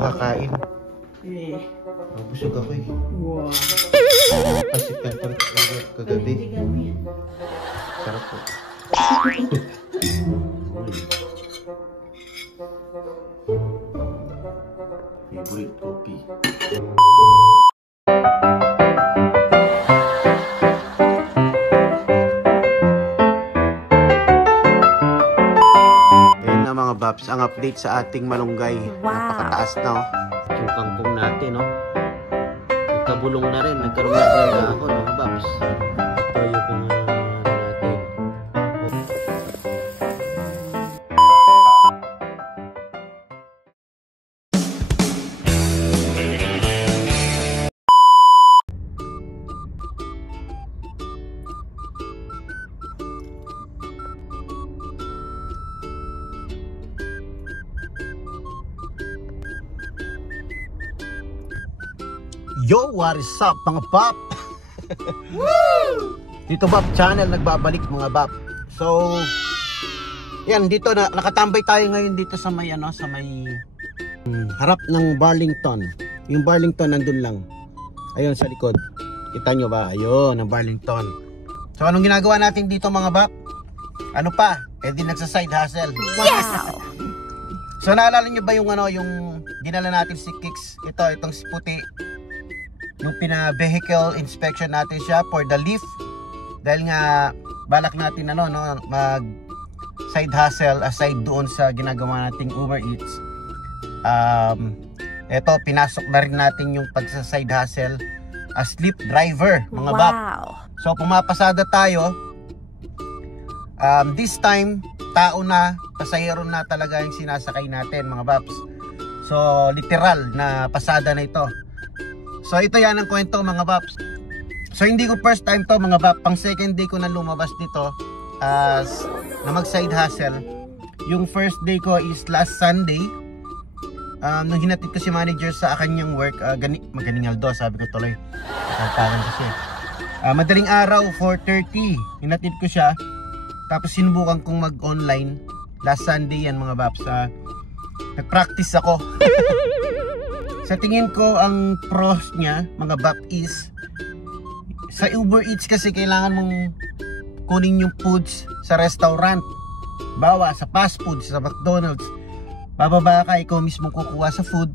kakain. Eh. Busog ako eh. Wow. Pasip ka pa kagabi. Sarap po. Favorite coffee. Ayan na mga Babs, ang update sa ating malunggay. Wow. Napakataas na oh. Yung kangkong natin oh. Nagkabulong na rin, nagkaroon na rin na ako no Babs. Ito yung natin. Yo, what is up mga Bap? Dito Bap Channel nagbabalik mga Bap. So, yan dito na nakatambay tayo ngayon dito sa may ano, sa may harap ng Burlington. Yung Burlington nandun lang. Ayun sa likod. Kita nyo ba? Ayun, ang Burlington. So, anong ginagawa natin dito mga Bap? Ano pa? Eh di nagsa-side hustle. Yes! So, naalala nyo ba yung ano, yung dinala natin si Kicks? Itong si Puti. Yung pina-vehicle inspection natin siya for the leaf. Dahil nga, balak natin ano, no, mag side hustle aside doon sa ginagawa nating Uber Eats. Eto, pinasok na rin natin yung pagsa-side hustle as sleep driver, mga Bap. So, pumapasada tayo. This time, tao na, pasahero na talaga yung sinasakay natin, mga Baps. So, literal na pasada na ito. So, ito yan ang kwento, mga Baps. So, hindi ko first time to, mga Bap. Pang second day ko na lumabas dito as na mag-side hustle. Yung first day ko is last Sunday. Nung hinatid ko si manager sa kanyang work, magaling Aldo, sabi ko tuloy. Parang kasi. Madaling araw, 4:30. Hinatid ko siya. Tapos sinubukan kong mag-online. Last Sunday yan, mga Baps. Nag-practice ako. Sa tingin ko, ang pros niya, mga Bap, is sa Uber Eats kasi kailangan mong kunin yung foods sa restaurant. Bawa sa fast food, sa McDonald's. Bababa ka, ikaw mismo kukuha sa food.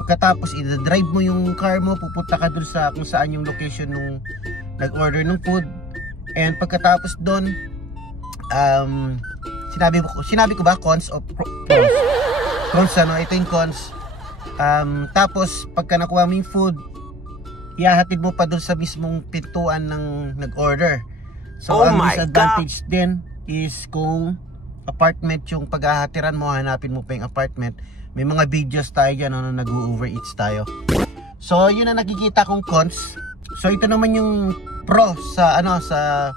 Pagkatapos, i-drive mo yung car mo, pupunta ka dun sa kung saan yung location nung nag-order ng food. And pagkatapos dun, sinabi ko ba cons o pros? Cons ano, ito yung cons. Tapos pagka nakuha mo yung food, ihahatid mo pa doon sa mismong pintuan ng nag-order. So ang disadvantage din is kung apartment yung paghahatiran mo, hanapin mo pa yung apartment. May mga videos tayo dyan na nag-Uber Eats tayo. So yun ang nakikita kong cons. So ito naman yung pro sa ano sa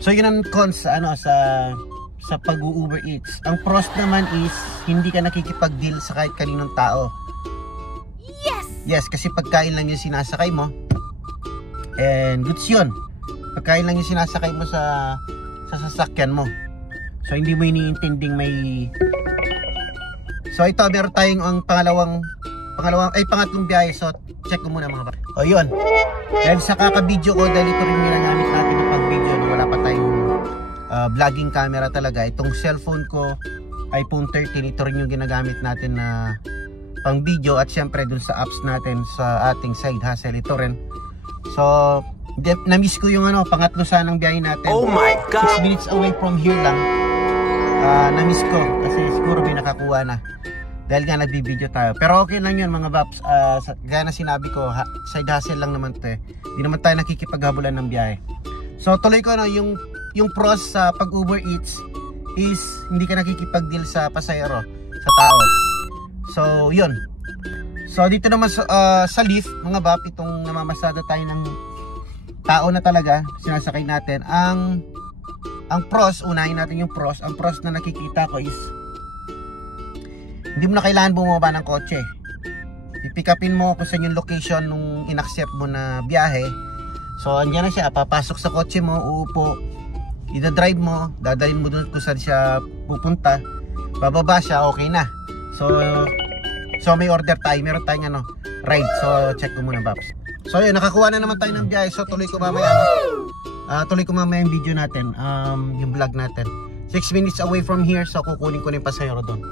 so yun ang cons sa ano sa pag-Uber Eats. Ang pros naman is hindi ka nakikipag-deal sa kahit kaninong tao. Yes, kasi pagkain lang yung sinasakay mo. And goods yun. Pagkain lang yung sinasakay mo sa sasakyan mo. So hindi mo iniintinding may. So ito, meron tayong ang pangatlong biyahe. So check ko muna mga Bap. O yun. Dahil sa kaka-video ko, dahil ito rin ginagamit natin ng pag-video no, wala pa tayong vlogging camera talaga. Itong cellphone ko, iPhone 13, ito rin yung ginagamit natin na pang video at syempre dun sa apps natin sa ating side hustle, ito rin. So, na-miss ko yung ano, pangatlo sanang biyahe natin. Oh my God! 6 minutes away from here lang. Na-miss ko kasi siguro may nakakuha na. Dahil nga nagbi-video tayo. Pero okay lang yun mga Baps. Gaya na sinabi ko, side hustle lang naman ito eh. Hindi naman tayo nakikipaghabulan ng biyahe. So, tuloy ko no, yung pros sa pag-Uber Eats is hindi ka nakikipag-deal sa pasahero, sa tao. So, yun. So, dito naman sa Lyft, mga Bap, itong namamasada tayo ng tao na talaga, sinasakay natin. Ang pros, unahin natin yung pros. Ang pros na nakikita ko is hindi mo na kailangan bumaba ng kotse. I-pick upin mo kung saan yung location nung in-accept mo na biyahe. So, andyan na siya. Papasok sa kotse mo, uupo. Ida-drive mo, dadalhin mo dun kung saan siya pupunta. Bababa siya, okay na. So, So may order tayo, meron tayong ride. So check ko muna, Babs. So yun, nakakuha na naman tayo ng biyahe. So tuloy ko mamaya yung video natin, yung vlog natin. 6 minutes away from here, so kukunin ko na yung pasahero doon.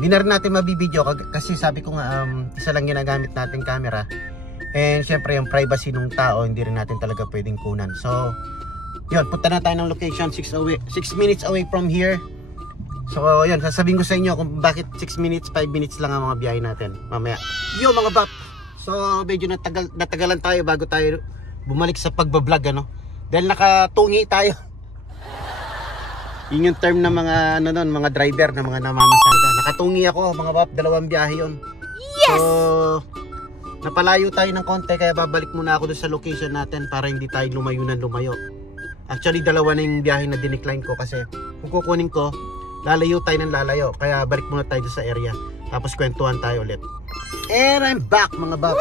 Hindi na rin natin mabibideo kasi sabi ko nga isa lang ginagamit natin camera. And syempre yung privacy ng tao, hindi rin natin talaga pwedeng kunan. So yun, punta na tayo ng location 6 minutes away from here. So yun, sasabihin ko sa inyo kung bakit 6 minutes, 5 minutes lang ang mga biyahe natin mamaya. Yo mga bap. So medyo natagalan tayo bago tayo bumalik sa pagbablog dahil nakatungi tayo. Yun yung term ng mga mga driver na mga namamasada. Nakatungi ako mga bap, 2 biyahe yun. Yes! So napalayo tayo ng konti kaya babalik muna ako doon sa location natin para hindi tayo lumayo. Actually 2 na yung biyahe na dinecline ko kasi kung kukunin ko lalayo tayo ng lalayo, kaya balik muna tayo sa area tapos kwentuhan tayo ulit. And I'm back mga bap.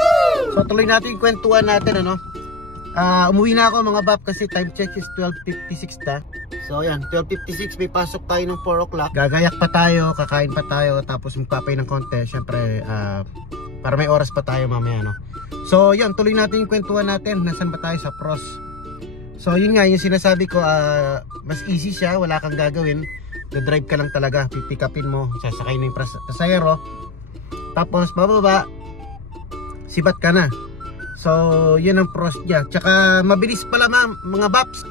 So tuloy natin yung kwentuhan natin umuwi na ako mga bap kasi time check is 12:56 na. So yan, 12:56 may pasok tayo ng 4 o'clock. Gagayak pa tayo, kakain pa tayo, tapos magpapay ng konti syempre para may oras pa tayo mamaya So yan, tuloy natin yung kwentuhan natin. Nasaan ba tayo? Sa Pros. So yun nga, yung sinasabi ko, mas easy siya, wala kang gagawin. Drive ka lang talaga, pipick upin mo, sasakay na yung pasahero, tapos bababa, sibat ka na. So yun ang pros niya. Tsaka mabilis pala mga baps,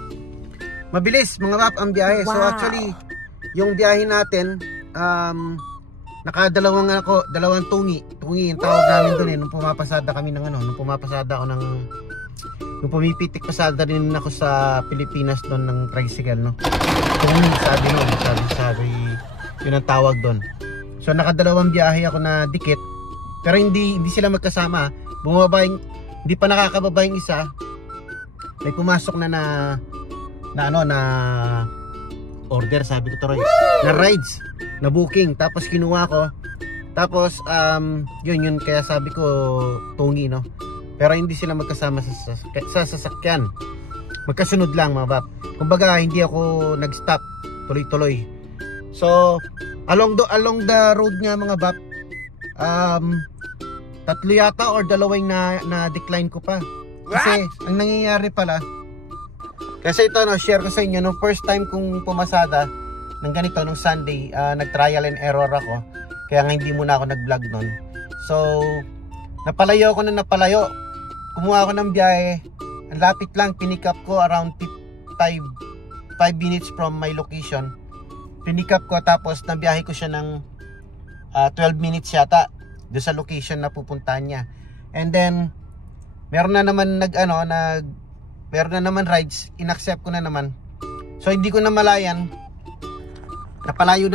mabilis mga bap ang biyahe. Wow. So actually yung biyahe natin nakadalawang tungi yung tawag namin doon nung pumapasada kami ng nung pumapasada ako nung pumipitik pasada rin ako sa Pilipinas doon ng tricycle tungi sabi yun ang tawag doon. So nakadalawang biyahe ako na dikit pero hindi sila magkasama. Bumaba hindi pa nakakababa yung isa, may pumasok na order, sabi ko tuloy na rides na booking, tapos kinuha ko, tapos yun kaya sabi ko tungi pero hindi sila magkasama sa sasakyan, magkasunod lang mga bap. Kumbaga hindi ako nag-stop, tuloy-tuloy. So along the road nga mga bap, 3 yata or 2 na decline ko pa. Kasi ang nangyayari pala, kasi ito share ko sa inyo nung first time kong pumasada ng ganito nung Sunday, nag-trial and error ako. Kaya nga hindi muna ako nag-vlog nun. So napalayo ako kumuha ako ng biyahe, ang lapit lang, pinick up ko around 5 minutes from my location. Pinick up ko, tapos nabiyahe ko siya ng 12 minutes yata doon sa location na pupuntahan niya. And then meron na naman meron na naman rides, inaccept ko na naman. So hindi ko na malayan, napalayo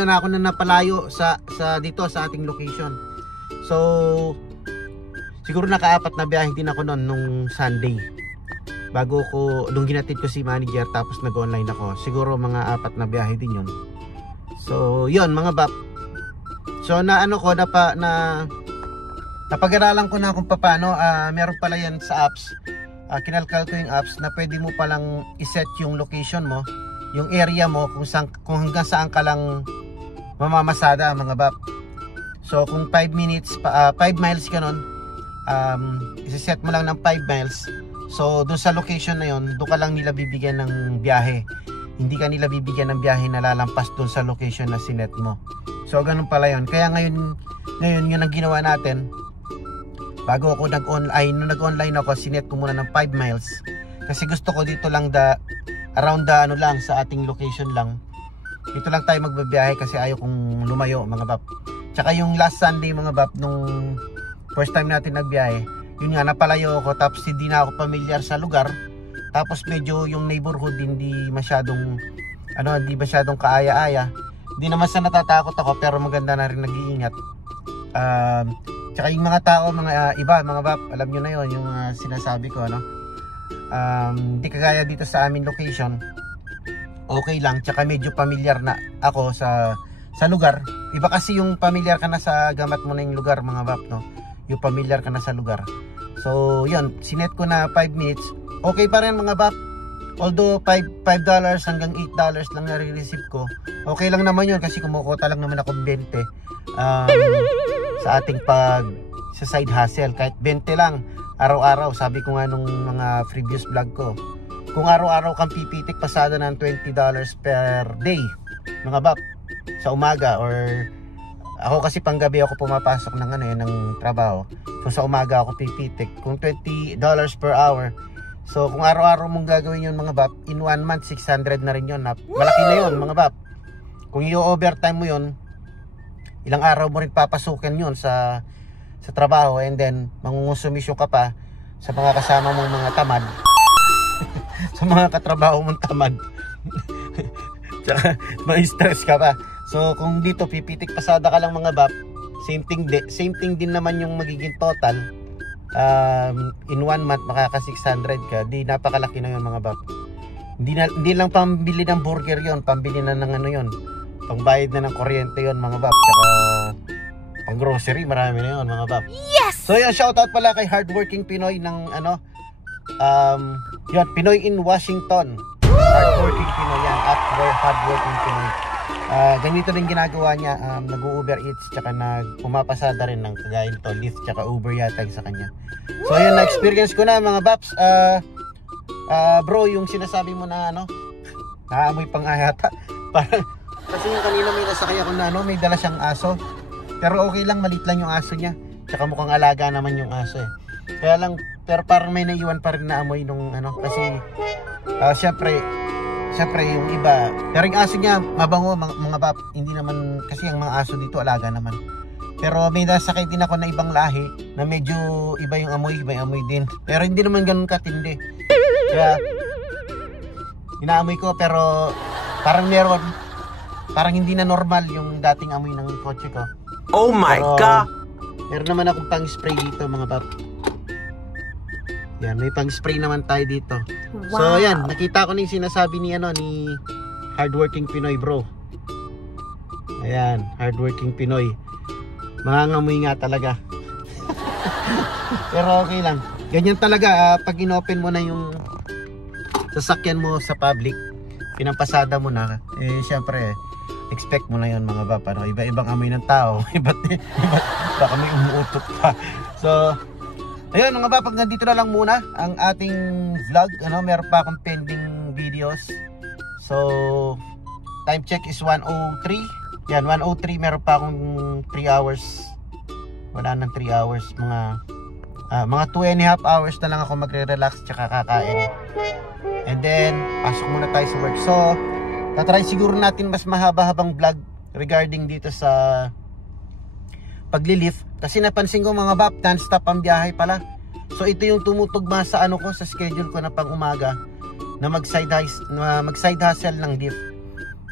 sa dito sa ating location. So siguro naka-4 na biyahe din ako nung Sunday bago ko nung ginatid ko si manager, tapos nag-online ako. Siguro mga 4 na biyahe din yun. So yun mga bap. So napag-aralan ko na kung paano, meron pala yan sa apps. Kinalkal ko yung apps na pwede mo palang iset yung location mo, yung area mo, kung hanggang saan ka lang mamamasada mga bap. So kung 5 miles ka nun, isa-set mo lang ng 5 miles. So doon sa location na yon, doon ka lang nila bibigyan ng biyahe. Hindi ka nila bibigyan ng biyahe na lalampas doon sa location na sinet mo. So ganun pala yon. Kaya ngayon yun ang ginawa natin. Bago ako nag-online ako, sinet ko muna ng 5 miles. Kasi gusto ko dito lang around lang sa ating location lang. Dito lang tayo magbabiyahe kasi ayaw kong lumayo mga bap. Tsaka yung last Sunday mga bap, nung first time natin nagbiyahe, yun nga, napalayo ako, tapos hindi na ako familiar sa lugar. Tapos medyo yung neighborhood hindi masyadong kaaya-aya. Hindi naman sa natatakot ako, pero maganda na rin nag-iingat. Tsaka yung mga tao, iba, mga bap, alam nyo na yun, yung sinasabi ko, hindi kagaya dito sa amin location, okay lang, tsaka medyo familiar na ako sa lugar. Iba kasi yung familiar ka na sa gamat mo na yung lugar mga bap, yung familiar ka na sa lugar. So yun, sinet ko na 5 minutes, okay pa rin mga bap. Although $5 hanggang $8 lang na-receive ko, okay lang naman yun kasi kumukota lang naman ako 20. sa ating sa side hustle. Kahit 20 lang araw-araw. Sabi ko nga nung mga previous vlog ko, kung araw-araw kang pipitik pasada ng $20 per day, mga bap, sa umaga, or ako kasi panggabi ako pumapasok ng ng trabaho. So sa umaga ako pipitik. Kung $20 per hour, so kung araw-araw mong gagawin yun, mga bap, in 1 month 600 na rin yun. Malaki na yun, mga bap. Kung i-overtime mo yun, ilang araw mo rin papasukin yun sa trabaho, and then mangungusumisyon ka pa sa mga kasama mong mga tamad. Sa mga katrabaho mong tamad. Tsaka ma-stress ka pa. So kung dito pipitik pasada ka lang, mga bap, same thing din naman yung magiging total. In 1 month makaka 600 ka. Di napakalaki na yun, mga bap. Hindi lang pambili ng burger yon, pambili na ng yon, pangbayad na ng kuryente yon, mga bap. Tsaka pang grocery, marami na yon, mga bap. Yes! So yan, shoutout pala kay hardworking Pinoy ng yun, Pinoy in Washington. Hardworking Pinoy yan, at hardworking Pinoy. Ganito din ginagawa niya, nag-Uber Eats, tsaka pumapasada rin ng kagaya nito, Lyft, tsaka Uber yata sa kanya. So ayun, na-experience ko na, mga baps. Bro, yung sinasabi mo na naamoy pang ayata. Parang, kasi yung kanina may nasakay ako na may dala siyang aso. Pero okay lang, maliit lang yung aso niya. Tsaka mukhang alaga naman yung aso eh. Kaya lang, pero parang may naiwan pa rin na amoy nung kasi syempre yung iba, pero yung aso niya mabango, mga bap. Hindi naman, kasi ang mga aso dito alaga naman. Pero may nasakay din ako na ibang lahi na medyo iba yung amoy, iba yung amoy din. Pero hindi naman ganun katindi. Kaya inaamoy ko, pero parang hindi na normal yung dating amoy ng kotse ko. Oh my God! Meron naman akong pang spray dito, mga bap. Yan, may pang spray naman tayo dito. Wow. So yan, nakita ko na yung sinasabi ni hardworking Pinoy, bro. Ayan, hardworking Pinoy. Mangangamoy nga talaga. Pero okay lang. Ganyan talaga, pag inopen mo na yung sasakyan mo sa public, pinampasada mo na, syempre expect mo na yun, mga bap. Iba-ibang amoy ng tao. Baka may umuutot pa. So ayun, mga bap, hanggang dito na lang muna ang ating vlog. Meron pa akong pending videos. So time check is 1:03. Yan, 1:03. Meron pa akong 3 hours. Wala nang 3 hours. Mga 2.5 hours na lang ako magre-relax tsaka kakain. And then pasok muna tayo sa work. So tatry siguro natin mas mahaba-habang vlog regarding dito sa paglilift. Kasi napansin ko, mga bap, non-stop ang biyahe pala. So ito yung tumutugma sa sa schedule ko na pang umaga na mag-side hustle ng lift.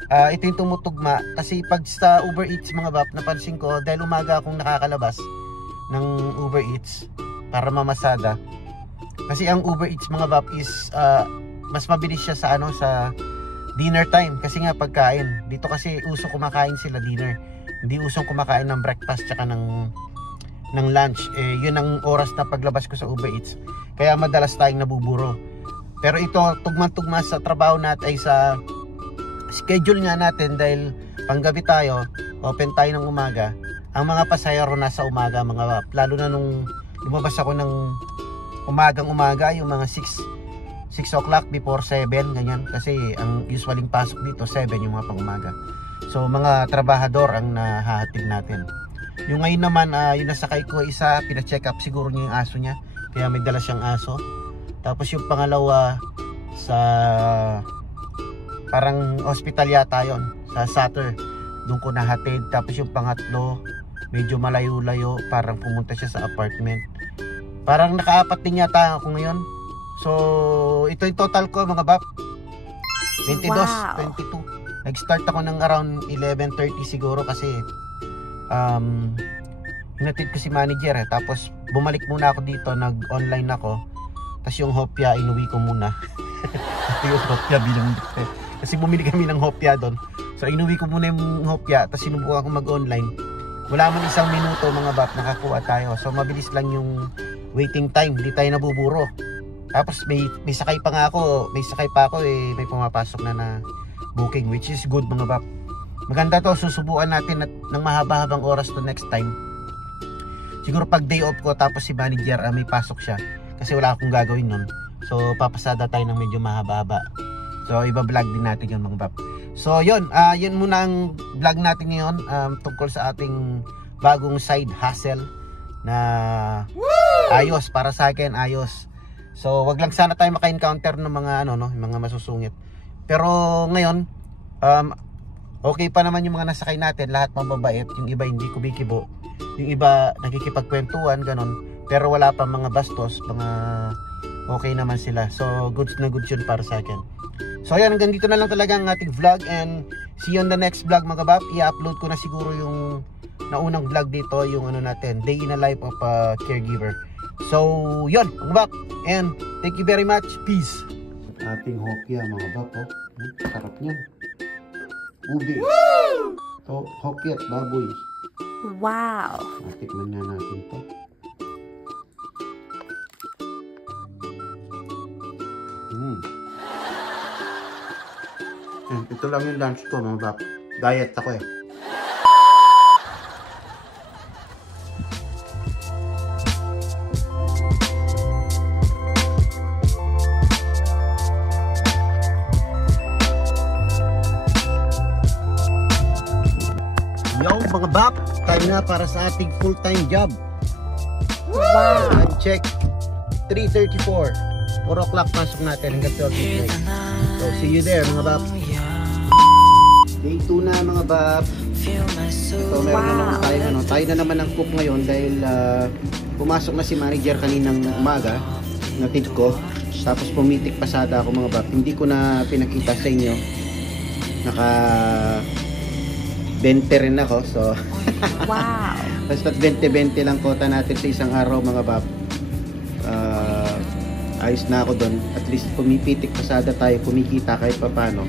Ito yung tumutugma kasi pag sa Uber Eats, mga bap, napansin ko dahil umaga akong nakakalabas ng Uber Eats para mamasada. Kasi ang Uber Eats, mga bap, is mas mabilis siya sa sa dinner time, kasi nga pagkain. Dito kasi uso kumakain sila dinner. Hindi usong kumakain ng breakfast tsaka ng lunch. Yun ang oras na paglabas ko sa Uber Eats. Kaya madalas tayong nabuburo. Pero ito, tugma-tugma sa trabaho natin, ay sa schedule nga natin, dahil panggabi tayo, open tayo ng umaga. Ang mga pasahero nasa umaga, mga bap. Lalo na nung lumabas ako ng umaga, yung mga 6 o'clock before 7, ganyan. Kasi ang usualing pasok dito 7 yung mga pang-umaga. So mga trabahador ang nahahatid natin. Yung ngayon naman, yung nasakay ko isa, pina-check up siguro niya yung aso niya, kaya may dala siyang aso. Tapos yung pangalawa sa parang hospital yata yon, sa Sutter, doon ko nahatid. Tapos yung pangatlo medyo malayo-layo, parang pumunta siya sa apartment. Parang nakaapat din yata ako ngayon. So ito yung total ko, mga bap, 22, wow. 22. Nag-start ako ng around 11:30 siguro, kasi hinatid ko si manager tapos bumalik muna ako dito, nag-online ako. Tapos yung hopya inuwi ko muna. Ito yung hopya bilang kasi bumili kami ng hopya doon. So inuwi ko muna yung hopya, tapos sinubukan ko mag-online. Wala man isang minuto, mga bap, nakakuha tayo. So mabilis lang yung waiting time, hindi tayo nabuburo. Tapos may sakay pa nga ako, may pumapasok na booking, which is good, mga bap. Maganda to, susubukan natin at ng mahaba-habang oras to next time. siguro pag day off ko tapos si manager may pasok siya kasi wala akong gagawin nun. So papasada tayo ng medyo mahaba-haba. So iba-vlog din natin yun mga bab. So yun, yun muna ang vlog natin ngayon tungkol sa ating bagong side hustle na ayos para sa akin, ayos. So wag lang sana tayo maka-encounter ng mga mga masusungit. Pero ngayon okay pa naman yung mga nasakay natin, lahat mababait, yung iba hindi kumikibo, yung iba nakikipagkwentuhan ganon, pero wala pa mga bastos, mga okay naman sila. So goods na goods yun para sa akin. So ayan, hanggang dito na lang talaga ang ating vlog, and see you on the next vlog mga bab. I-upload ko na siguro yung naunang vlog dito, yung natin, day in a life of a caregiver. So yun mga bab, and thank you very much, peace. Ating hopya mga bab, sarap niyan. Ube. To hopya at baboy. Wow. Tikman na natin to. Ito lang yung lunch ko mga bab. Diet ako eh. Yo mga bab, time na para sa ating full-time job. Wow. Time check 3:34. 4 o'clock pasok natin hanggang 12 midnight. So see you there mga bab. Day 2 na mga bab. So meron na naman tayo, tayo na naman ang cook ngayon dahil pumasok na si manager kaninang umaga, natid ko. Tapos pumitik pasada ako mga bab. Hindi ko na pinakita sa inyo. Naka 20 rin ako, so wow. Basta 20-20 lang kota natin sa isang araw mga bab. Ayos na ako doon. At least pumipitik pasada tayo, kumikita kahit papano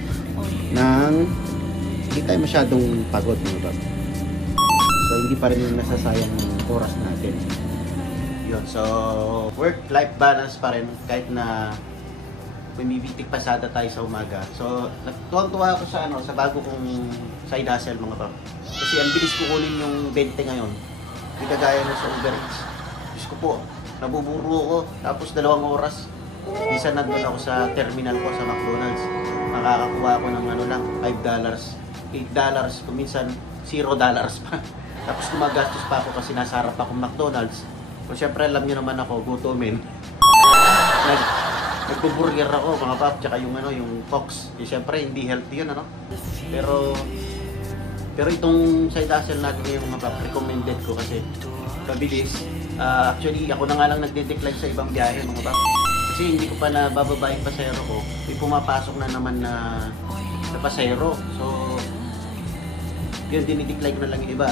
nang hindi tayo masyadong pagod mga bab. So hindi pa rin yung nasasayang oras natin yun. So work-life balance pa rin kahit na pumipitik pasada tayo sa umaga. So natuwa ako sa sa bago kong side hustle mga bab. Kasi ang bilis ko kunin yung 20 ngayon. Hindi kagaya na sa Uber Eats. Diyos ko po, nabuburo ko. Tapos 2 oras. Minsan nandun ako sa terminal ko sa McDonald's. Makakakuha ako ng lang, $5, $8, kung minsan $0 pa. Tapos gumagastos pa ako kasi nasa harap akong McDonald's. So syempre alam niyo naman ako, gutomin. Nagbo-burger ako mga pap, tsaka yung yung Fox. Siyempre hindi healthy yun pero itong side hustle natin ngayon mga pap, recommended ko kasi mabilis. Actually ako na nga lang nagde-decline sa ibang biyahe mga pap. Kasi hindi ko pa nabababa yung pasahero ko. May pumapasok na naman na pasahero. So yun, dinidecline ko na lang yung iba.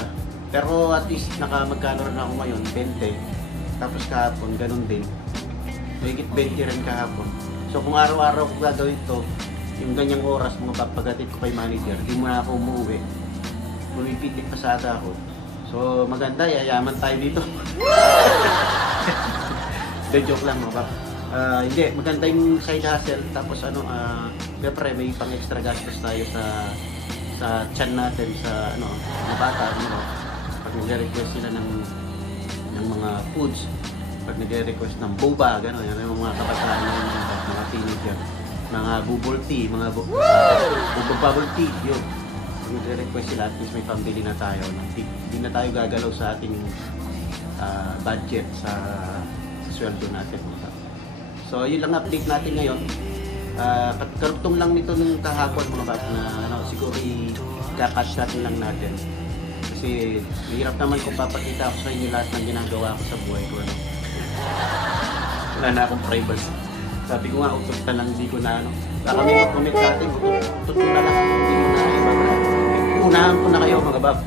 Pero at least nakamagkano rin ako ngayon, 20. Tapos kahapon, ganun din. Higit 20 rin kahapon. So kung araw-araw ko gagawin ito, yung ganyang oras mga papagatid ko kay manager, hindi mo na ako umuwi. Pumipitik pasada ako. So maganda, yayaman tayo dito. De joke lang mga pap. Hindi, maganda yung side hustle. Tapos siyempre may pang extra gastos tayo sa tiyan natin, sa mga bata. Pag nag-request sila ng mga foods, pag nagre-request ng boba, gano'n, yan yung mga kabataan na yun, mga teenager, mga bubble tea, mga bubble tea, yun. Pag nagre-request sila, at least may pambili na tayo. Hindi na tayo gagalaw sa ating budget sa sweldo natin. So, yun lang update natin ngayon. Karugtong lang nito nung kahapon mga bata na siguro i-catch natin natin. Kasi mahirap naman kung papakita ako sa inyo lahat ng ginagawa ko sa buhay ko. Wala na akong privacy. Sabi ko nga, utot na lang, hindi ko na baka may mag-comment sa atin, utot ko na lang, hindi ko na ibablog. Unahan ko na kayo mga bab.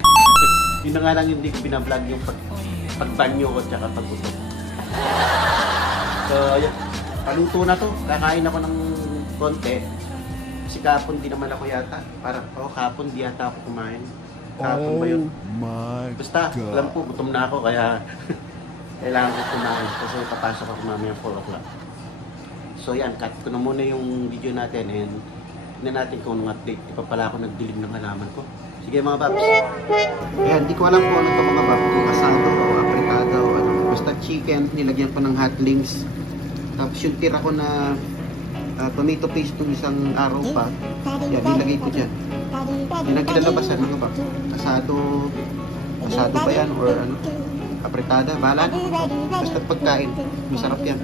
Yun na nga lang hindi ko binablog yung pagbanyo ko tsaka pag-utot. So, yun. Paluto na to. Kakain ako ng konti. Kasi kapon di naman ako yata. Parang, kapon di yata ako kumain. Kapon ba yun? Basta, alam po, gutom na ako kaya kailangan ko kumain kasi papasok ako mamaya 4 o'clock. So yan, cut ko na muna yung video natin and tignan natin kung anong update. Di pa pala ako nagdilig ng halaman ko. Sige mga babs. Ayan, di ko alam kung ano ito mga babs. Kung asado o apretado o chicken, nilagyan ko ng hot links. Tapos yung tira ko na tomato paste ng isang araw pa, yan, nilagay ko dyan. Yan ang kinalabasan mga ba? Asado ba yan or ano? Apretada, bahala na. Basta pagkain, masarap yan.